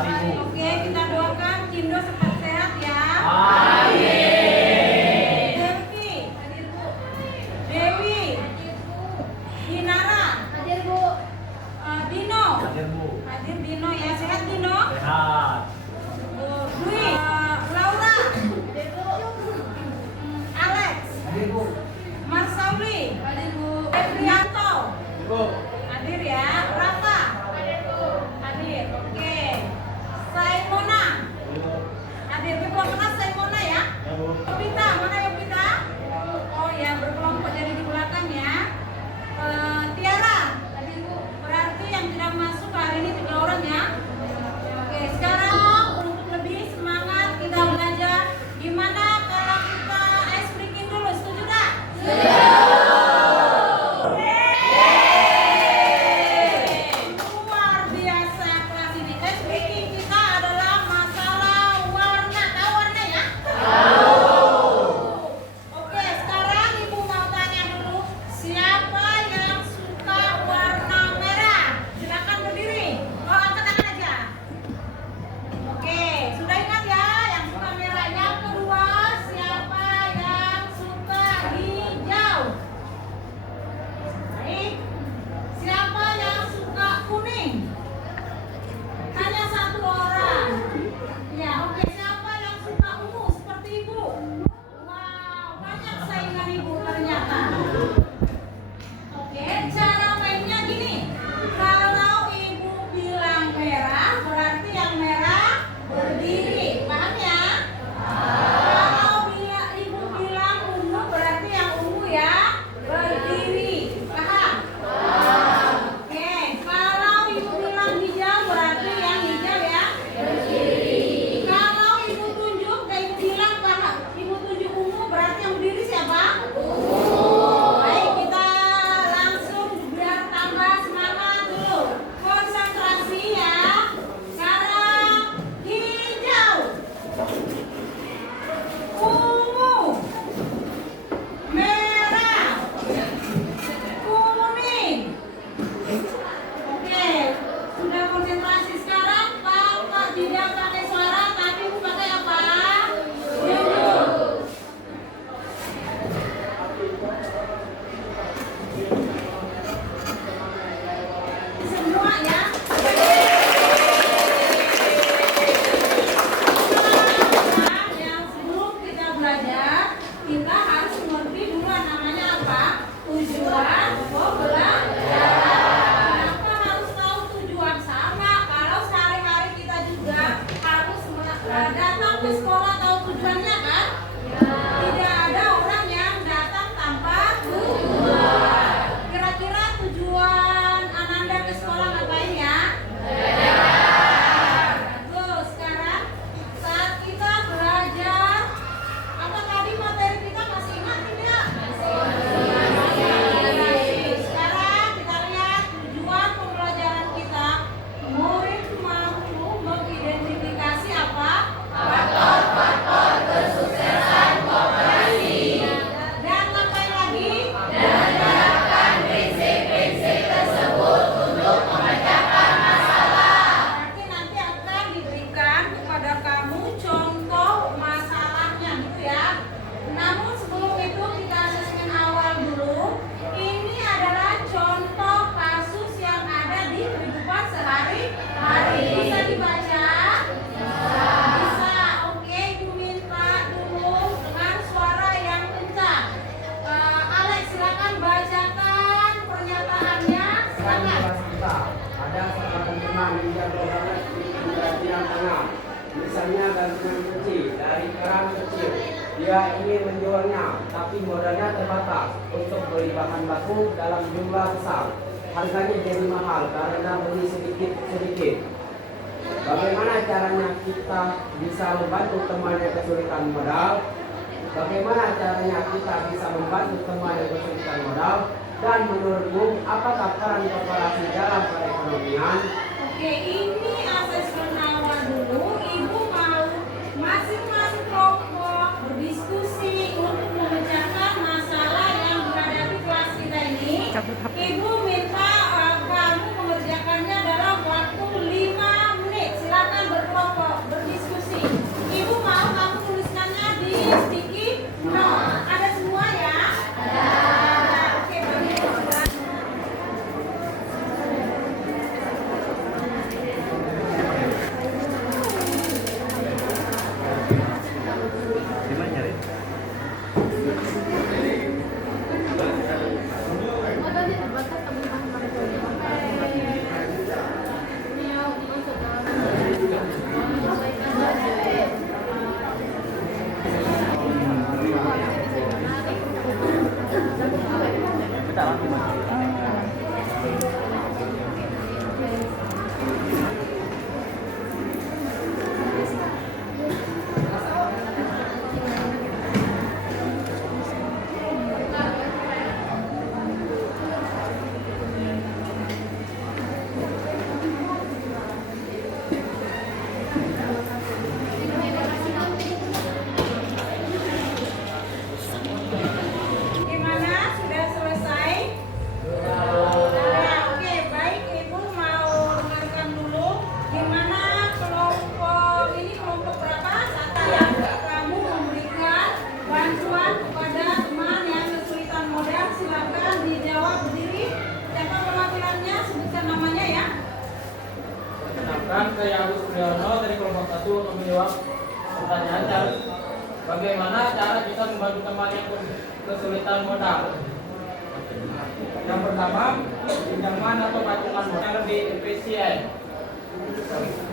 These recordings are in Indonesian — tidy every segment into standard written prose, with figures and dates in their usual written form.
Oke, kita doakan Cindo cepat sehat ya. Amin. Dewi, Dewi, Dinara, Hadir Bu. Dino, Hadir Bu. hadir Dino ya, sehat Dino. Sehat. Dwi, Laura, Hadir Bu. Alex, Hadir Bu. Marsauli, Hadir Bu. Eprianto, Bu. hadir ya. Rafa, Hadir Bu. hadir. Oke. Saimona, hadir. Belum kenal Saimona ya. Ya Bu. Yopita, mana Yopita? Oh ya, berkelompok jadi di belakang ya. Tiara, Hadir Bu. berarti yang tidak masuk hari ini 3 orang ya. Oke, sekarang untuk lebih semangat kita belajar. Gimana kalau kita ice breaking dulu? Setuju tak? Luar biasa kelas ini. Ice breaking kita adalah masalah warna. Tahu warna ya? Oke, sekarang Ibu mau tanya dulu, siapa yang suka warna merah? Silakan berdiri. Oh, angkat tangan aja. Oke, sudah ingat ya yang suka merah. Yang kedua, siapa yang suka hijau? Baik. Siapa yang suka kuning? Hanya 1 orang. Ya, oke. Siapa yang suka ungu seperti Ibu? Wow, banyak saingan Ibu ternyata. Oke, cara mainnya gini. Kalau Ibu bilang merah, berarti yang merah berdiri. Paham ya? Kalau Ibu bilang ungu, berarti yang ungu ya berdiri. Paham? Oke, kalau Ibu bilang hijau, berarti yang hijau ya berdiri. Kalau Ibu tunjuk dan Ibu bilang paham, Ibu tunjuk ungu, berarti yang berdiri siapa? Baik, kita langsung biar tambah semangat dulu. Konsentrasi ya. Sekarang hijau, ungu, merah, kuning. Oke, sudah konsentrasi. Sekarang Bapak tidak pakai suara, tapi Ibu pakai apa? Tunjuk. Semua ya. Yang sebelum kita belajar, kita harus mengerti dulu namanya apa? Tujuan pembelajaran. Kenapa harus tahu tujuan? Sama kalau sehari-hari kita juga harus datang ke sekolah tahu tujuannya kan? Tidak ada orang yang datang tanpa tujuan. Kira-kira tujuan Ananda ke sekolah ngapain ya? Terus sekarang saat kita belajar, apa tadi materi kita masih ingat tidak? Masih. Sekarang kita lihat tujuan pembelajaran kita. Murid mampu mengidentifikasi apa? Faktor-faktor kesuksesan koperasi. Dan ngapain lagi? Dan menerapkan prinsip-prinsip tersebut untuk memecahkan masalah. Berarti nanti akan diberikan kepada kamu contoh masalahnya gitu ya. Namun sebelum itu kita asesmen awal dulu. Ini adalah contoh kasus yang ada di kehidupan sehari-hari. Bisa dibaca? Bisa. Oke, Ibu minta dulu dengan suara yang kencang. Alex, silakan bacakan pernyataannya. Silakan. Kita ada sepasang teman di yang tengah. Misalnya gantungan kunci dari keran kecil. Dia ingin menjualnya, tapi modalnya terbatas untuk beli bahan baku dalam jumlah besar. Harganya jadi mahal karena beli sedikit-sedikit. Bagaimana caranya kita bisa membantu teman yang kesulitan modal? Bagaimana caranya kita bisa membantu teman yang kesulitan modal? Dan menurutmu, apakah peran korporasi dalam perekonomian? Oke, ini asesmen awal dulu. Ibu mau masing-masing kelompok berdiskusi untuk memecahkan masalah yang dihadapi kelas kita ini. Ibu minta kamu mengerjakannya dalam waktu 5 menit. Silakan dari Agus Priyono dari kelompok 1 untuk menjawab pertanyaan dan bagaimana cara kita membantu teman yang kesulitan modal. Yang pertama, pinjaman atau patungan modal yang lebih efisien.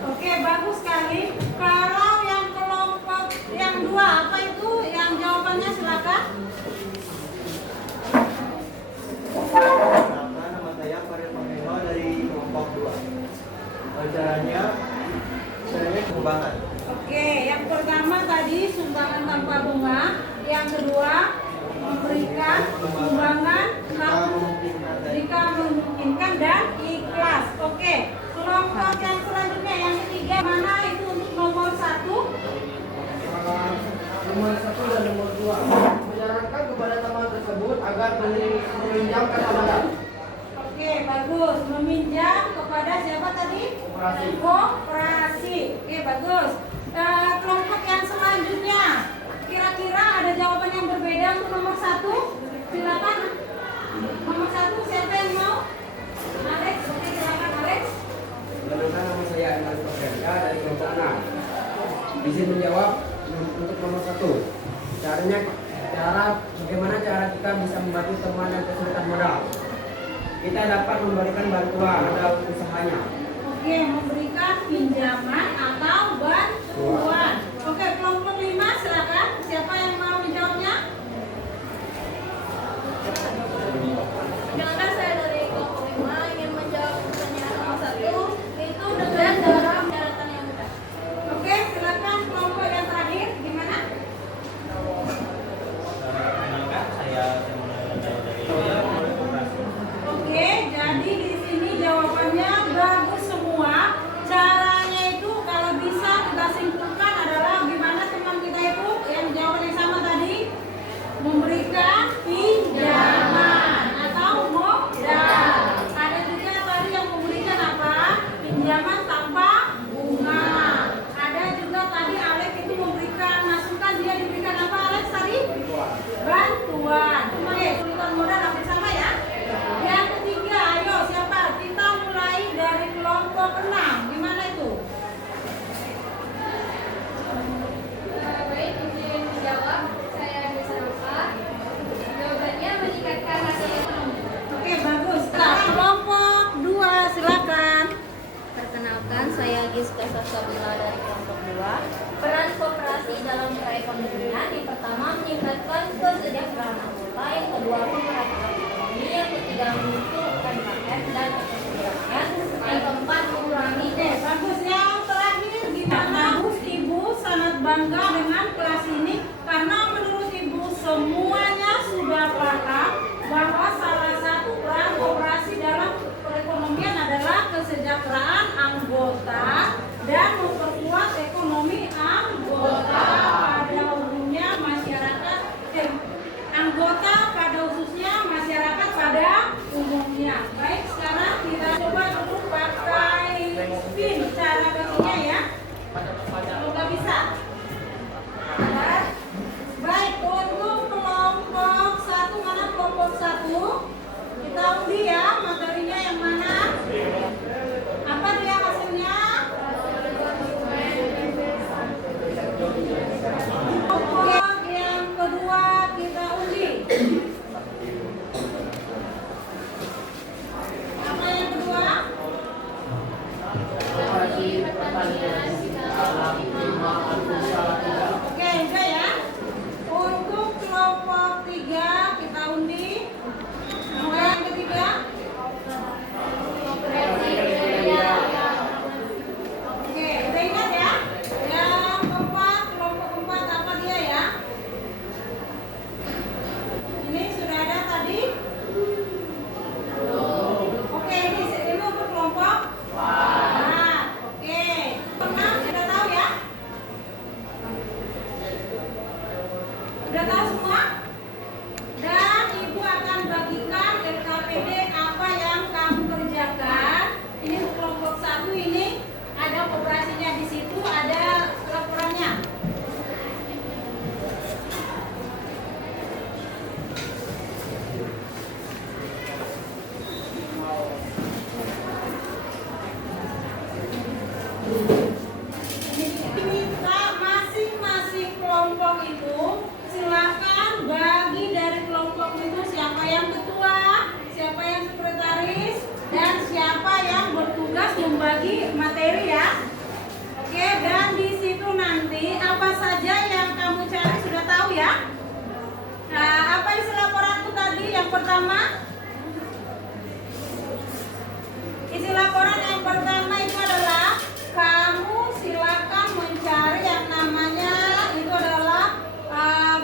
Oke, bagus sekali. Kalau yang kelompok yang dua, apa itu? Yang jawabannya silakan. Nama saya Farid Pamelo dari kelompok 2. Caranya sumbangan. Oke, yang pertama tadi sumbangan tanpa bunga. Yang kedua, memberikan sumbangan jika memungkinkan dan ikhlas. Oke, kelompok yang selanjutnya yang ketiga, mana itu untuk nomor 1? Nomor 1 dan nomor 2 menyarankan kepada teman tersebut agar meminjamkan amanah. Oke, bagus. Meminjam kepada siapa tadi? Koperasi. Koperasi. Oke, bagus. Kelompok yang selanjutnya, kira-kira ada jawaban yang berbeda untuk nomor 1? Silakan. Nomor 1 siapa yang mau? Alex. Oke, silakan Alex. Perkenalkan, nama saya Iman Fabriansyah dari kelompok 6. Izin menjawab untuk nomor 1. Bagaimana cara kita bisa membantu teman yang kesulitan modal? Kita dapat memberikan bantuan modal usahanya. Oke, memberikan pinjaman atau bantuan. Oke, kelompok 5 silakan. Siapa yang mau menjawabnya? Perkenalkan, saya dari kelompok 5 ingin menjawab pertanyaan nomor 1 itu dengan cara persyaratan yang mudah. Oke, silakan kelompok yang terakhir. Gimana? Perkenalkan, saya dari koperasi. Oke, jadi di sini jawabannya bagus semua. Caranya itu kalau bisa kita simpulkan adalah gimana teman kita itu yang jawaban yang sama tadi, memberikan pinjaman atau modal. Ada juga tadi yang memberikan apa? Pinjaman tanpa bunga. Ada juga tadi Alex itu memberikan masukan, dia diberikan apa Alex tadi? Bantuan. Oke, kesulitan modal hampir sama ya. Yang ketiga, ayo siapa? Kita mulai dari kelompok 6. Gimana itu? Baik, izin menjawab. Saya bisa lupa. Jawabannya meningkatkan hasil ekonomi. Oke, bagus. Sekarang kelompok 2, silakan. Perkenalkan, saya Giska Sasabila dari kelompok 2. Peran koperasi dalam perekonomian yang pertama meningkatkan kesejahteraan anggota, yang kedua memperhatikan ekonomi, yang ketiga mengumpulkan paket dan ketersediaan, yang keempat mengurangi Oke, bagus. Yang terakhir gimana? Ibu sangat bangga dengan kelas ini karena menurut Ibu semuanya sudah paham bahwa salah satu peran koperasi dalam perekonomian adalah kesejahteraan anggota dan memperkuat ekonomi anggota pada umumnya masyarakat anggota pada khususnya masyarakat pada umumnya. Baik, sekarang kita coba dulu pakai spin cara kasihnya ya. Semoga bisa. Baik, untuk kelompok 1 mana kelompok 1? Kita undi ya materinya yang mana? Apa dia hasilnya? Kelompok yang kedua kita undi. Apa yang kedua? Oke, udah ya. Untuk kelompok 3 kita undi. Yang ketiga? bagi materi ya. Oke, dan di situ nanti apa saja yang kamu cari sudah tahu ya. Nah, apa isi laporanku tadi? Yang pertama, isi laporan yang pertama itu adalah kamu silakan mencari yang namanya itu adalah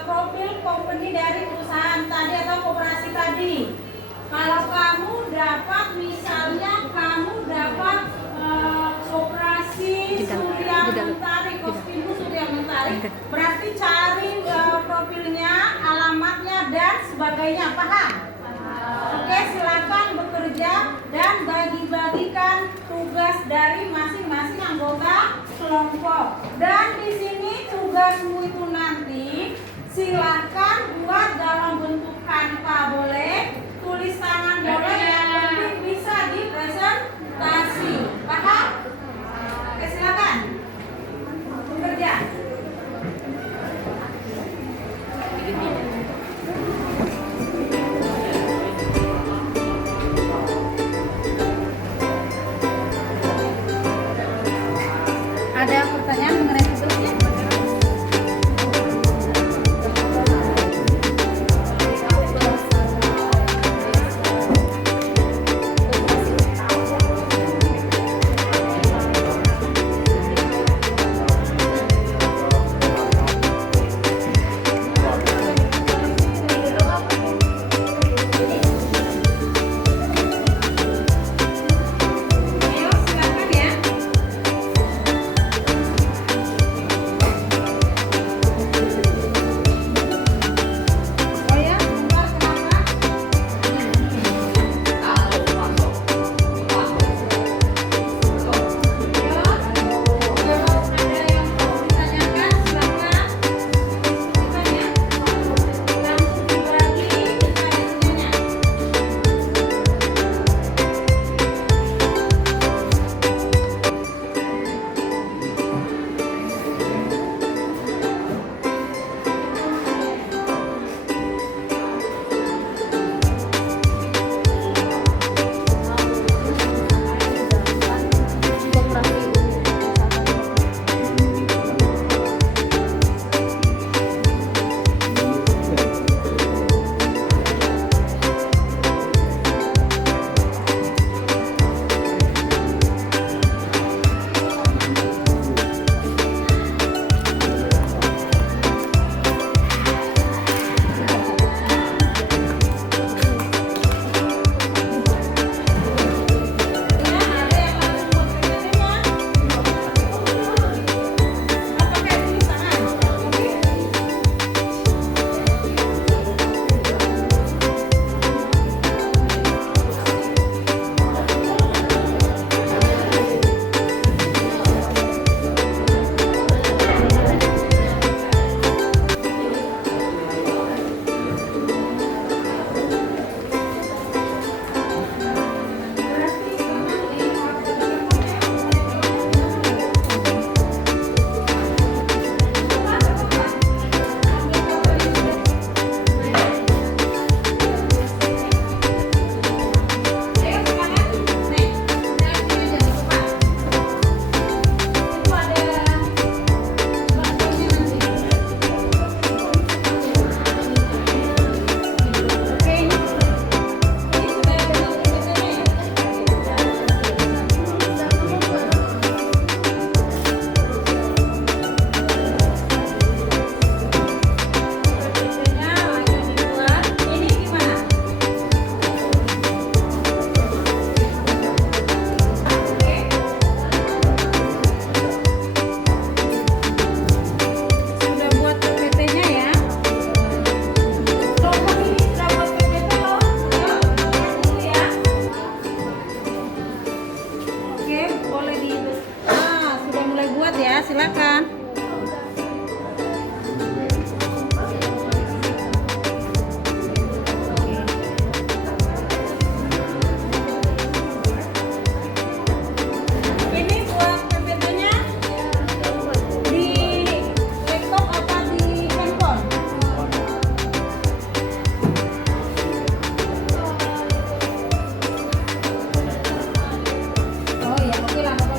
profil company dari perusahaan tadi atau koperasi tadi. Kalau kamu dapat misalnya kamu dapat koperasi Surya Mentari, Kospimu Surya Mentari, berarti cari profilnya, alamatnya dan sebagainya, paham? Oke, silakan bekerja dan bagi-bagikan tugas dari masing-masing anggota kelompok. Dan di sini tugasmu itu nanti silakan buat dalam bentuk kanva boleh, tulis tangan boleh, yang penting bisa dipresentasi. Paham? Oke, silakan bekerja. Ada pertanyaan mengenai tugasnya? Ayo, silakan ya. Oh ya, bentar, kenapa? Ayo, kalau ada yang mau ditanyakan, silakan. Silakan ya. Langsung dibagi pertanyaannya. Ya, ada yang langsung buat PPT-nya? Apakah tulis tangan? Oke. Ayo semangat. Nih, reaksinya jangan lupa. Itu ada baksonya nanti. Oke, ini sudah ada PPT-nya ya. PPT-nya lagi dibuat. Ini gimana? Oke. Sudah buat PPT-nya ya. Kelompok ini sudah buat PPT loh. Yuk, lihat dulu ya. Oke, boleh di. Sudah mulai buat ya. Silakan. Ini buat PPT-nya di laptop apa di handphone? Oh ya, oke lah.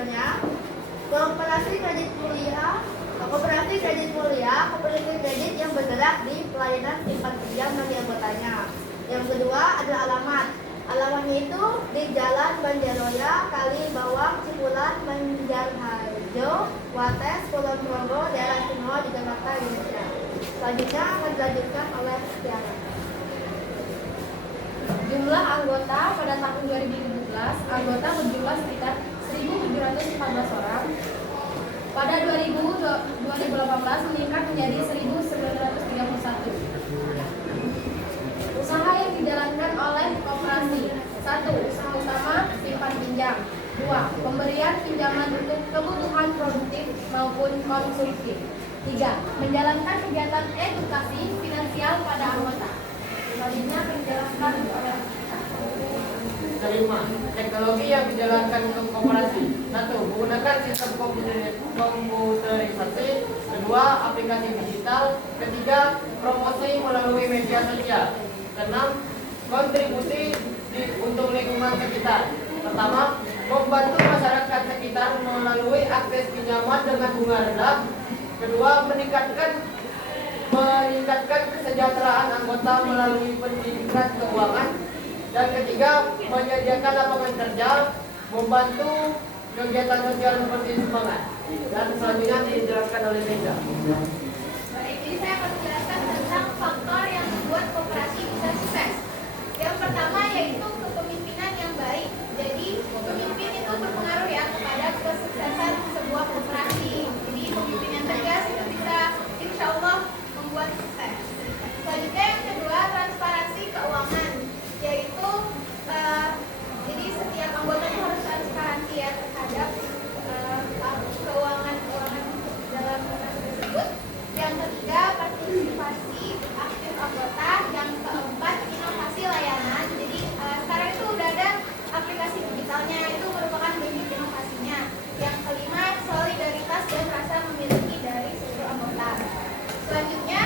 hasilnya. Koperasi kredit mulia, koperasi kredit yang bergerak di pelayanan simpan pinjam bagi anggotanya. Yang kedua adalah alamat. Alamatnya itu di Jalan Banjaroya, Kali Bawang, Cipulan, Banjarharjo, Wates, Kulon Progo, daerah Istimewa di Jakarta, Indonesia. Selanjutnya akan dilanjutkan oleh Tiara. Jumlah anggota pada tahun 2017, anggota berjumlah sekitar 1.714 orang. Pada 2018 meningkat menjadi 1.931. Usaha yang dijalankan oleh koperasi: 1. Usaha utama simpan pinjam. 2. Pemberian pinjaman untuk kebutuhan produktif maupun konsumtif. 3. Menjalankan kegiatan edukasi finansial pada anggota. Selanjutnya akan dijelaskan oleh Kelima, teknologi yang dijalankan untuk koperasi. 1. Menggunakan sistem komputerisasi. 2. Aplikasi digital. 3. Promosi melalui media sosial. 6. Kontribusi untuk lingkungan sekitar. Pertama, membantu masyarakat sekitar melalui akses pinjaman dengan bunga rendah. Kedua, meningkatkan kesejahteraan anggota melalui pendidikan keuangan. Dan ketiga, menyediakan lapangan kerja, membantu kegiatan sosial seperti sumbangan. Dan selanjutnya dijelaskan oleh Meja. Baik, jadi saya akan menjelaskan tentang faktor yang membuat koperasi bisa sukses. Yang pertama yaitu kepemimpinan yang baik. Jadi pemimpin itu berpengaruh ya kepada kesuksesan sebuah koperasi. Jadi pemimpin yang tegas itu bisa insya Allah membuat sukses. Selanjutnya yang kedua, transparansi keuangan, yaitu jadi setiap anggota itu harus transparansi ya terhadap keuangan dalam koperasi tersebut. Yang ketiga, partisipasi aktif anggota. Yang keempat, inovasi layanan. Jadi sekarang itu udah ada aplikasi digitalnya, itu merupakan bentuk inovasinya. Yang kelima, solidaritas dan rasa memiliki dari seluruh anggota. Selanjutnya,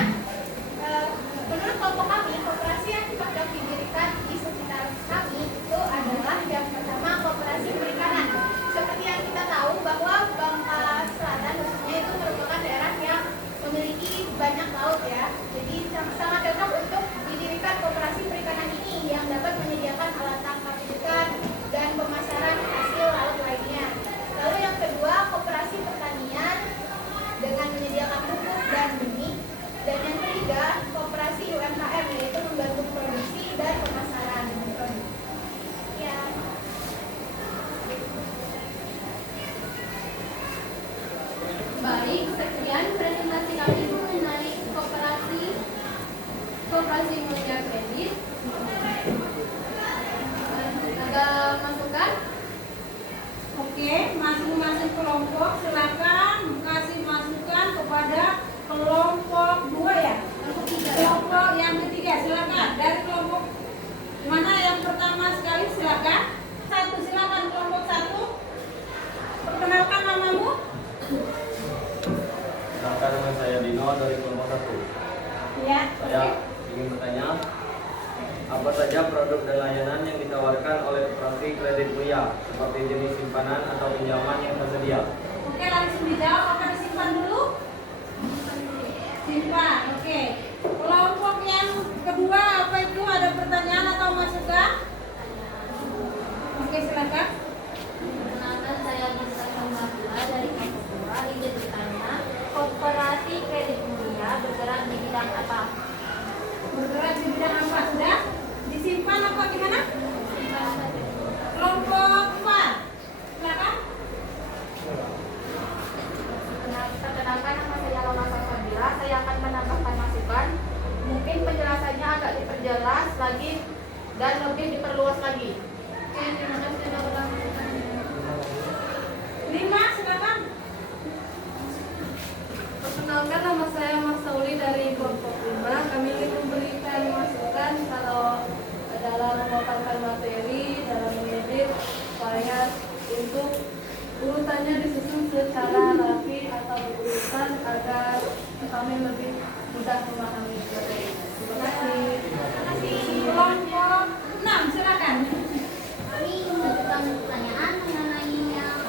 menurut kelompok kami, koperasi yang cocok didirikan di sekitar kami itu adalah yang pertama, koperasi perikanan. Seperti yang kita tahu bahwa Bangka Selatan khususnya itu merupakan daerah yang memiliki banyak laut ya. Jadi sangat cocok untuk didirikan koperasi perikanan ini yang dapat menyediakan alat tangkap ikan dan pemasaran hasil laut lainnya. Lalu yang kedua, koperasi pertanian dengan menyediakan pupuk dan benih. Dan yang ketiga, koperasi UMKM, yaitu membantu produksi dan pemasaran produk. Ya. Baik, sekian presentasi kami mengenai koperasi mulia kredit. Ada masukan? Oke, masing-masing kelompok silakan kasih masukan kepada kelompok 2 ya. Kelompok yang ketiga silakan. Dari kelompok mana yang pertama sekali silakan. 1 silakan kelompok 1. Perkenalkan namamu. Perkenalkan, nama saya Dino dari kelompok 1. Ya. Saya ingin bertanya, apa saja produk dan layanan yang ditawarkan oleh koperasi kredit mulia, seperti jenis simpanan atau pinjaman yang tersedia? Oke, langsung dijawab. Apa disimpan dulu? Simpan. Oke. Kelompok yang kedua apa itu? Ada pertanyaan atau masukan? Oke, silakan. Perkenalkan, saya Gisela Sambatula dari kelompok 2. Izin bertanya, koperasi kredit mulia bergerak di bidang apa? Bergerak di bidang apa? Sudah? Disimpan apa gimana? Kelompok 4. Silakan. Perkenalkan, nama saya Lona Salsabila. Saya akan menambahkan masukan. Mungkin penjelasannya agak diperjelas lagi dan lebih diperluas lagi. Oke, terima kasih sudah berlangsung. 5, silakan. Perkenalkan, nama saya Mas Sauli dari kelompok 5. Kami ingin memberikan masukan kalau dalam memaparkan materi, dalam mengedit, supaya untuk urutannya disusun secara rapi atau berurutan agar kami lebih mudah memahami materi. Terima kasih. Kelompok 6, silakan. Kami mengajukan pertanyaan mengenai yang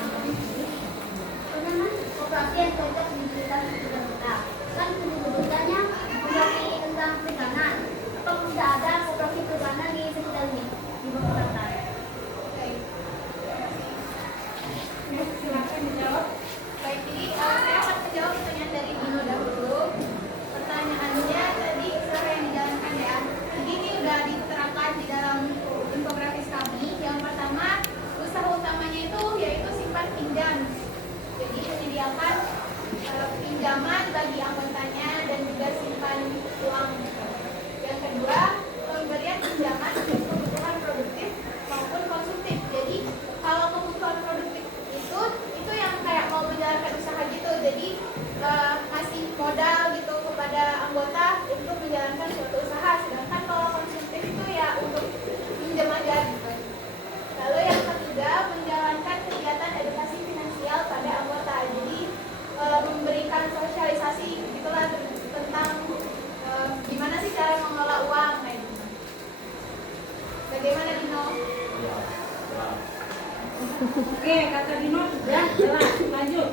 Oke, kata Bimo sudah jelas. Lanjut.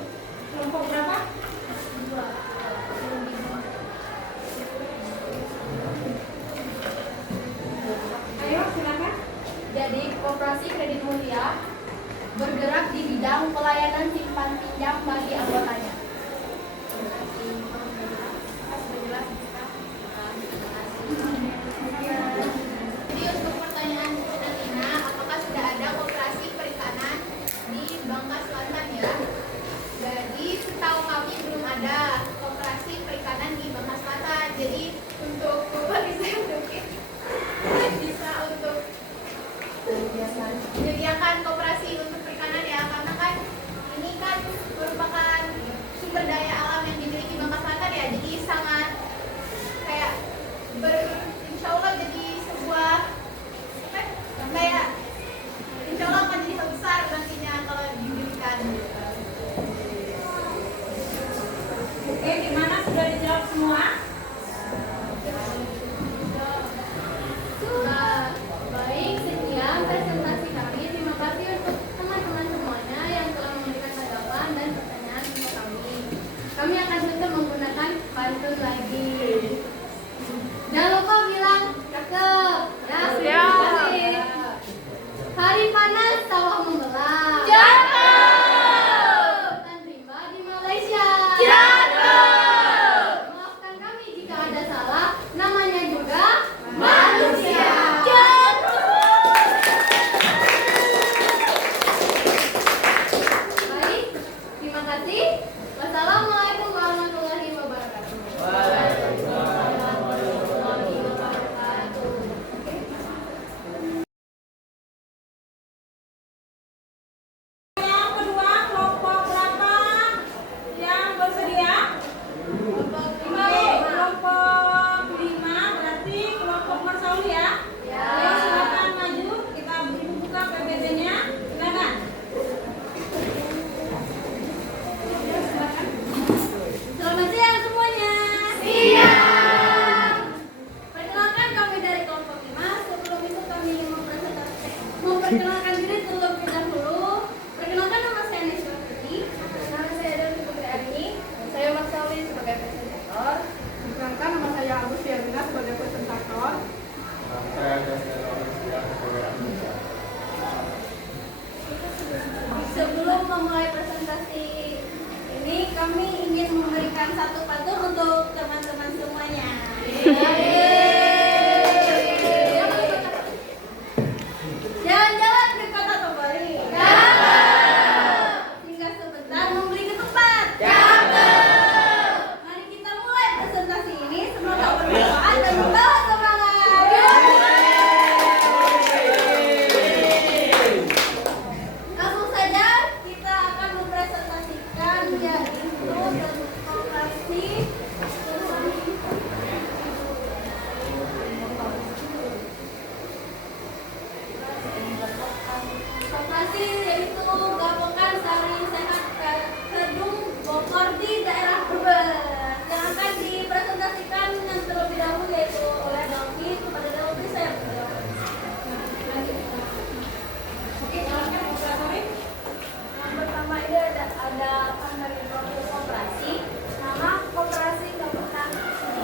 Kelompok berapa? Ayo, silakan. Jadi, Koperasi Kredit Mulia bergerak di bidang pelayanan simpan pinjam bagi anggotanya. Jadi untuk pertanyaan Bu Natina, apakah sudah ada koperasi perikanan di Bangka Selatan ya? Jadi setahu kami belum ada koperasi perikanan di Bangka Selatan. Jadi untuk Bapak bisa mungkin bisa untuk menyediakan koperasi untuk perikanan ya, karena kan ini kan merupakan sumber daya alam yang dimiliki Bangka Selatan ya, jadi sangat kayak insya Allah jadi sebuah kayak insya Allah akan jadi besar nantinya kalau didirikan. Oke, gimana? Sudah dijawab semua? Baik, sekian presentasi kami. Terima kasih untuk teman-teman semuanya yang telah memberikan tanggapan dan pertanyaan untuk kami. Kami akan tetap menggunakan pantun lagi. Jangan lupa bilang cakep. Ya, terima kasih. Hari panas, sawah membelah. Cakep. Hutan rimba di Malaysia. Cakep. Maafkan kami jika ada salah. Namanya juga manusia. Baik, terima kasih. Wassalamualaikum warahmatullahi wabarakatuh. Waalaikumsalam warahmatullahi wabarakatuh. Yang kedua, kelompok berapa yang bersedia? Kelompok Oke, kelompok 5 berarti kelompok Marsauli ya? Ya. Ayo silakan maju, kita buka PPT-nya. Silakan. Selamat siang semuanya. Siang. Perkenalkan kami dari kelompok 5. Sebelum itu kami memperkenalkan diri terlebih dahulu. Perkenalkan nama saya Neswa Putri. Nama saya Dewi Putri Arini. Saya Mas Sawi sebagai presentator. Perkenalkan nama saya Agus Yarmina sebagai presentator. Sebelum memulai presentasi ini, kami ingin memberikan satu pantun untuk teman-teman semuanya. Jalan-jalan ke kota Tobari. Tinggal sebentar membeli ketupat. Mari kita mulai presentasi ini. Semoga bermanfaat dan membawa semangat. Langsung saja kita akan mempresentasikan yaitu demokrasi. Lokasi yaitu Gapokan Sari Sehat Kedung Bogor di daerah Brebes. Sedangkan dipresentasikan yang terlebih dahulu yaitu oleh Delvi. Kepada Delvi saya Oke, silakan Profesor. yang pertama ini ada dari profil koperasi. Nama koperasi Gapokan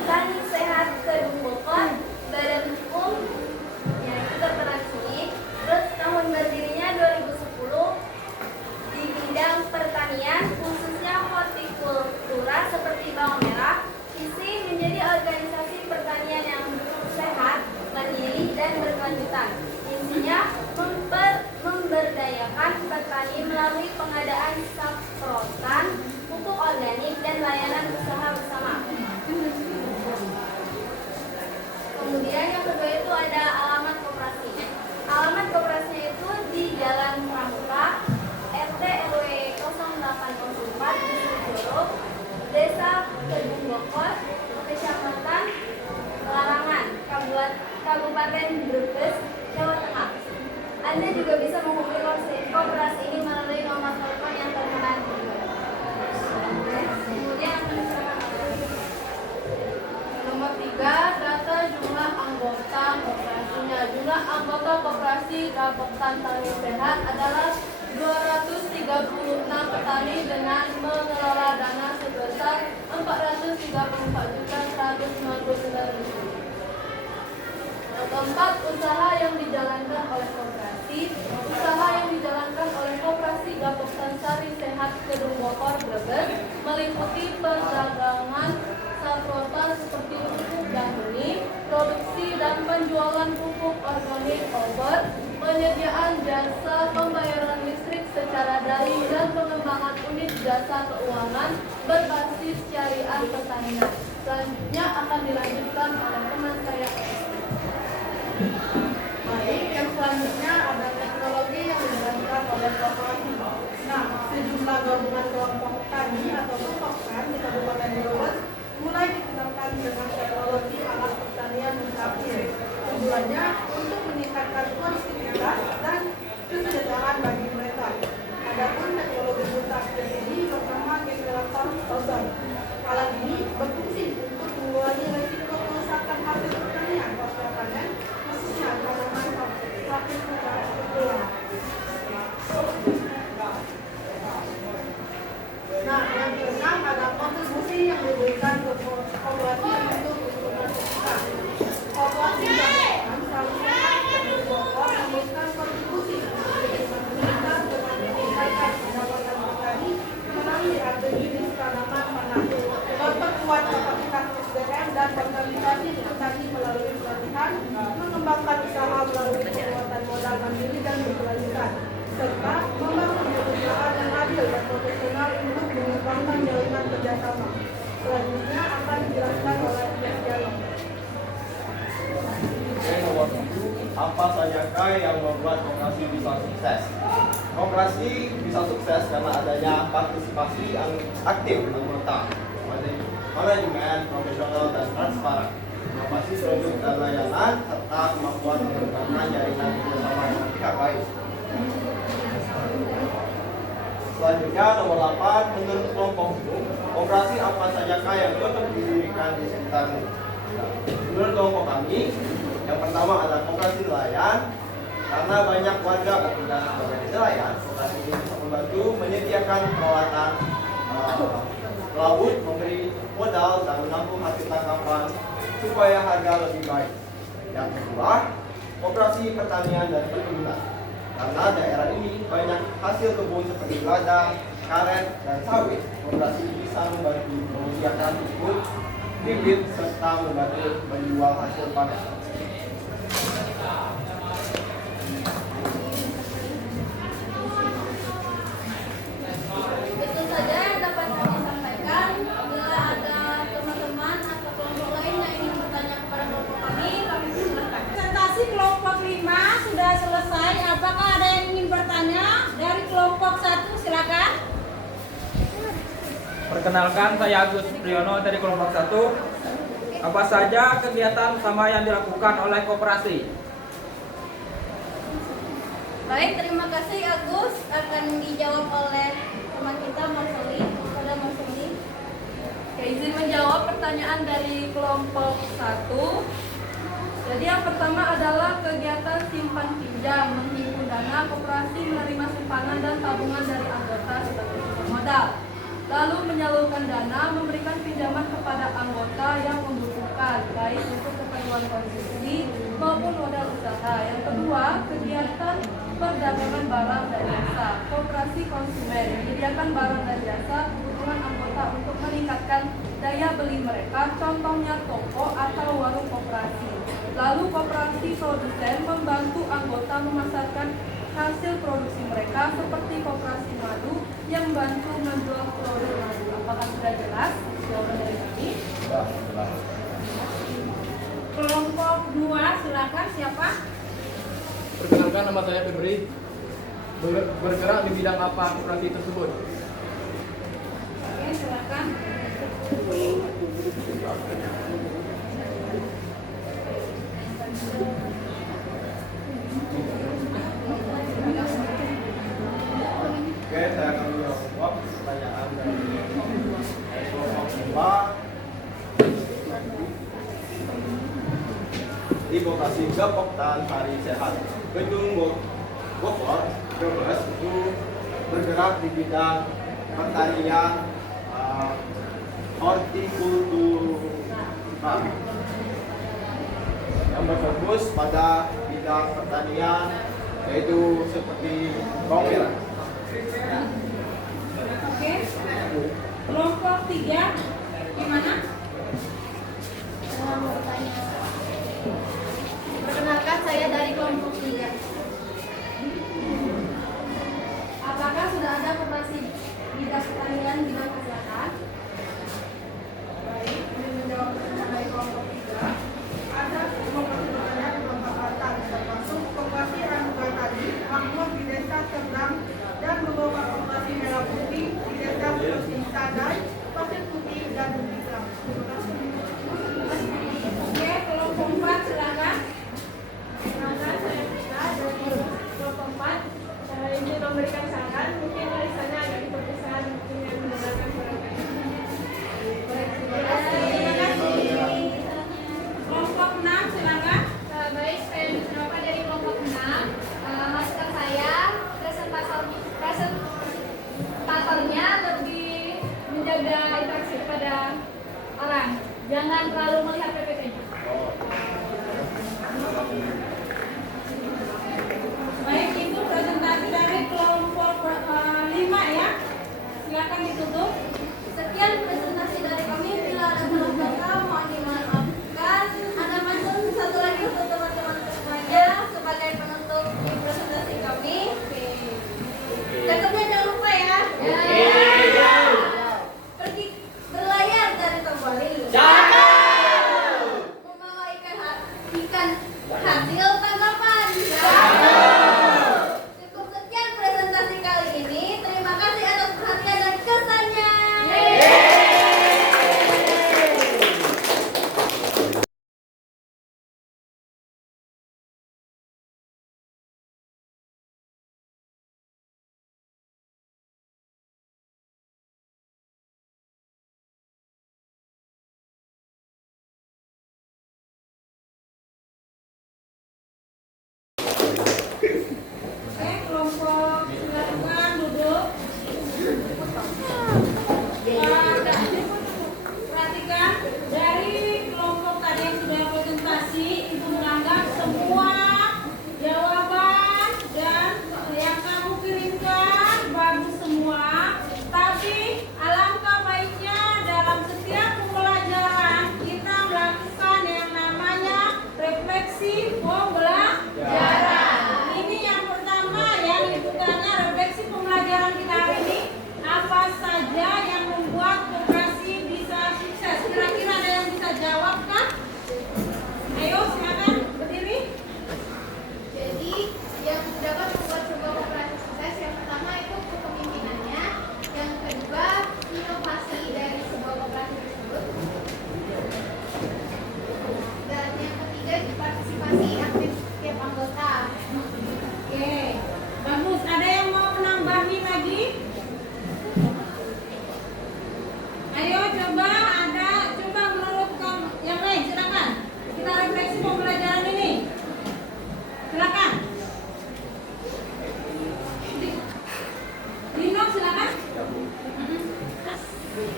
Sari Sehat Kedung Bogor. Badan hukum yaitu tertera di sini. Terus tahun berdirinya 2010 di bidang pertanian khususnya hortikultura seperti bawang merah. Visi menjadi organisasi pertanian yang sehat, mandiri dan berkelanjutan. Intinya memberdayakan petani melalui pengadaan saprotan, pupuk organik dan layanan usaha bersama. Kemudian yang kedua itu ada alamat koperasi. Alamat koperasinya itu di Jalan Pramuka, RT RW 0804 di Sujoro, Desa Kedung Bokor, Kecamatan Larangan, Kabupaten Brebes, Jawa Tengah. Anda juga bisa menghubungi koperasi ini melalui nomor telepon yang tertera di bawah. Kemudian akan diserahkan oleh Nomor 3, data jumlah anggota koperasi. penyediaan jasa pembayaran listrik secara daring dan pengembangan unit jasa keuangan berbasis syariah pertanian. Selanjutnya akan dilanjutkan oleh teman saya. Baik, yang selanjutnya ada teknologi yang dijalankan oleh koperasi. Nah, sejumlah gabungan kelompok tani atau kelompok di Kabupaten Brebes mulai dikenalkan dengan teknologi alat pertanian mutakhir. Tujuannya untuk meningkatkan produktivitas dan kesejahteraan bagi mereka. Adapun teknologi mutakhir ini bernama generator ozon. Alat ini berfungsi untuk mengurangi risiko kerusakan hasil pertanian pasca panen, khususnya tanaman lapis keluar. Nah, yang keenam ada kontribusi yang diberikan ke koperasi untuk lingkungan sekitar. Koperasi yang selalu memberikan kontribusi untuk lingkungan sekitar dengan meningkatkan pendapatan petani melalui jenis tanaman pangan, memperkuat kapasitas SDM dan organisasi petani melalui pelatihan, mengembangkan usaha melalui penguatan modal mandiri dan berkelanjutan, serta membangun perusahaan yang adil dan profesional untuk mengembangkan jaringan kerjasama. Selanjutnya akan dijelaskan oleh Pihak Dialog. Oke, nomor 7, apa sajakah yang membuat koperasi bisa sukses? Koperasi bisa sukses karena adanya partisipasi yang aktif anggota, manajemen profesional dan transparan, inovasi produk dan layanan, serta kemampuan mengembangkan jaringan kerjasama dengan pihak lain. Selanjutnya nomor 8, menurut kelompok umum, koperasi apa sajakah yang cocok didirikan di sekitarmu? Menurut kelompok kami, yang pertama adalah koperasi nelayan. Karena banyak warga bekerja sebagai nelayan, koperasi ini bisa membantu menyediakan peralatan laut, memberi modal dan menampung hasil tangkapan supaya harga lebih baik. Yang kedua, koperasi pertanian dan perkebunan. Karena daerah ini banyak hasil kebun seperti lada, karet, dan sawit, koperasi bisa membantu menyediakan input, bibit, serta membantu menjual hasil panen. Itu saja yang dapat kami sampaikan. Bila ada teman-teman atau kelompok lain yang ingin bertanya kepada kelompok kami persilakan. Presentasi kelompok 5 sudah selesai. Apakah ada yang ingin bertanya dari kelompok 1? Silakan. Perkenalkan, saya Agus Priyono dari kelompok 1. Apa saja kegiatan sama yang dilakukan oleh koperasi? Baik, terima kasih Agus. Akan dijawab oleh teman kita Marsoli. Pada Marsoli. Oke, izin menjawab pertanyaan dari kelompok 1. Jadi yang pertama adalah kegiatan simpan pinjam, menghimpun dana koperasi menerima simpanan dan tabungan dari anggota sebagai sumber modal. Lalu menyalurkan dana, memberikan pinjaman kepada anggota yang membutuhkan, baik untuk keperluan konsumsi maupun modal usaha. Yang kedua, kegiatan perdagangan barang dan jasa. Koperasi konsumen menyediakan barang dan jasa kebutuhan anggota untuk meningkatkan daya beli mereka, contohnya toko atau warung koperasi. Lalu koperasi produsen membantu anggota memasarkan hasil produksi mereka, seperti koperasi madu yang membantu menjual produk madu. Apakah sudah jelas jawaban dari kami? Kelompok 2, silakan. Siapa? Perkenalkan, nama saya Febri. Bergerak di bidang apa koperasi tersebut? Oke, silakan. Oke, saya akan menjawab pertanyaan dari kelompok 5. Di Koperasi Gapok dan Hari Sehat Gedung Bogor, Brebes itu bergerak di bidang pertanian, hortikultura yang berfokus pada bidang pertanian, yaitu seperti bawang merah. Oke. Kelompok 3, gimana? Saya mau bertanya. Perkenalkan, saya dari kelompok 3. memberikan saran, mungkin tulisannya agak diperbesar dengan menggunakan surat. Terima kasih. Kelompok 6 silakan. Baik, saya beberapa dari kelompok 6. Masukan saya, presentatornya lebih menjaga interaksi pada orang. Jangan terlalu melihat PPT-nya. Baik, itu presentasi dari kelompok 5 ya. Silakan ditutup. Sekian presentasi dari kami. Bila ada salah kata, mohon dimaafkan. Ada macam satu lagi untuk teman-teman semuanya sebagai penutup di presentasi kami. Cakepnya jangan lupa ya. Pergi berlayar dari Tombolil. Membawa ikan hasil tangkapan. Cukup sekian presentasi kali ini. Terima kasih atas perhatian dan kesannya. Oke, kelompok silakan duduk. Perhatikan dari kelompok tadi yang sudah presentasi itu menganggap semua jawaban dan yang kamu kirimkan bagus semua. Tapi alangkah baiknya dalam setiap pembelajaran kita melakukan yang namanya refleksi pembelajaran. Ini yang pertama yang liputannya refleksi pembelajaran kita hari ini. Apa saja yang membuat koperasi bisa sukses? Kira-kira ada yang bisa jawab kan? Ayo silakan berdiri. Jadi yang dapat membuat sebuah koperasi sukses, yang pertama itu kepemimpinannya, yang kedua inovasi dari sebuah koperasi tersebut, dan yang ketiga partisipasi aktif setiap anggota. Oke, bagus. Ada yang mau menambahin lagi? Ayo coba menurut kamu yang lain silakan. Kita refleksi pembelajaran ini. Silakan. Dino silakan.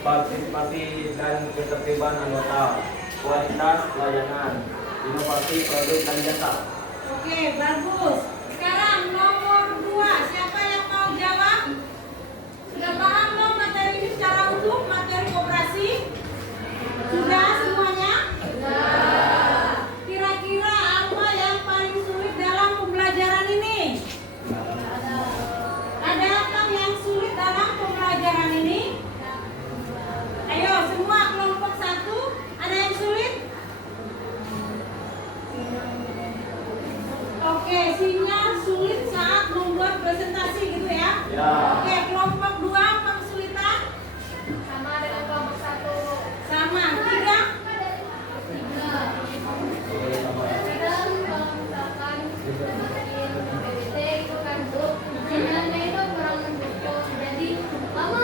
Partisipasi dan ketertiban anggota, kualitas layanan, inovasi produk dan jasa. Oke, bagus. Sekarang nomor 2, siapa yang mau jawab? Sudah paham belum materi ini secara utuh, materi koperasi? Sudah semuanya? Kira-kira apa yang paling sulit dalam pembelajaran ini? Ada apa yang sulit dalam pembelajaran ini? Ayo, semua kelompok 1, ada yang sulit? Oke, sinyal sulit saat membuat presentasi gitu ya? Oke, kelompok 2 apa kesulitan? Sama dengan kelompok 1. Sama, 3? Kadang kalau misalkan bikin PPT itu kan tuh jalannya itu kurang mendukung, jadi lama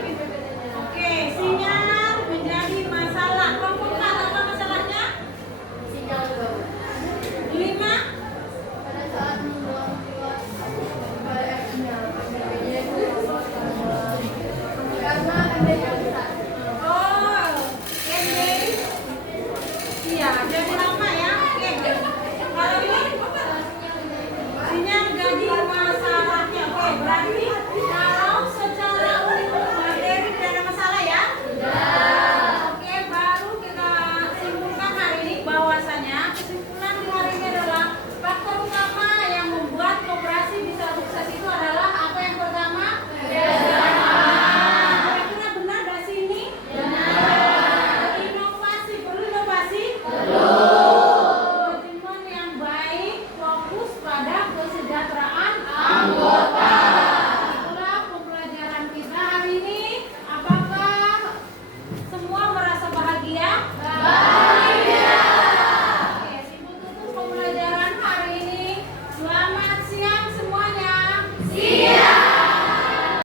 bikin PPT-nya. Oke, sinyal menjadi masalah. Kelompok 4 apa masalahnya? Sinyal juga 5? pada saat membuat pada sinyal PPT-nya itu karena adanya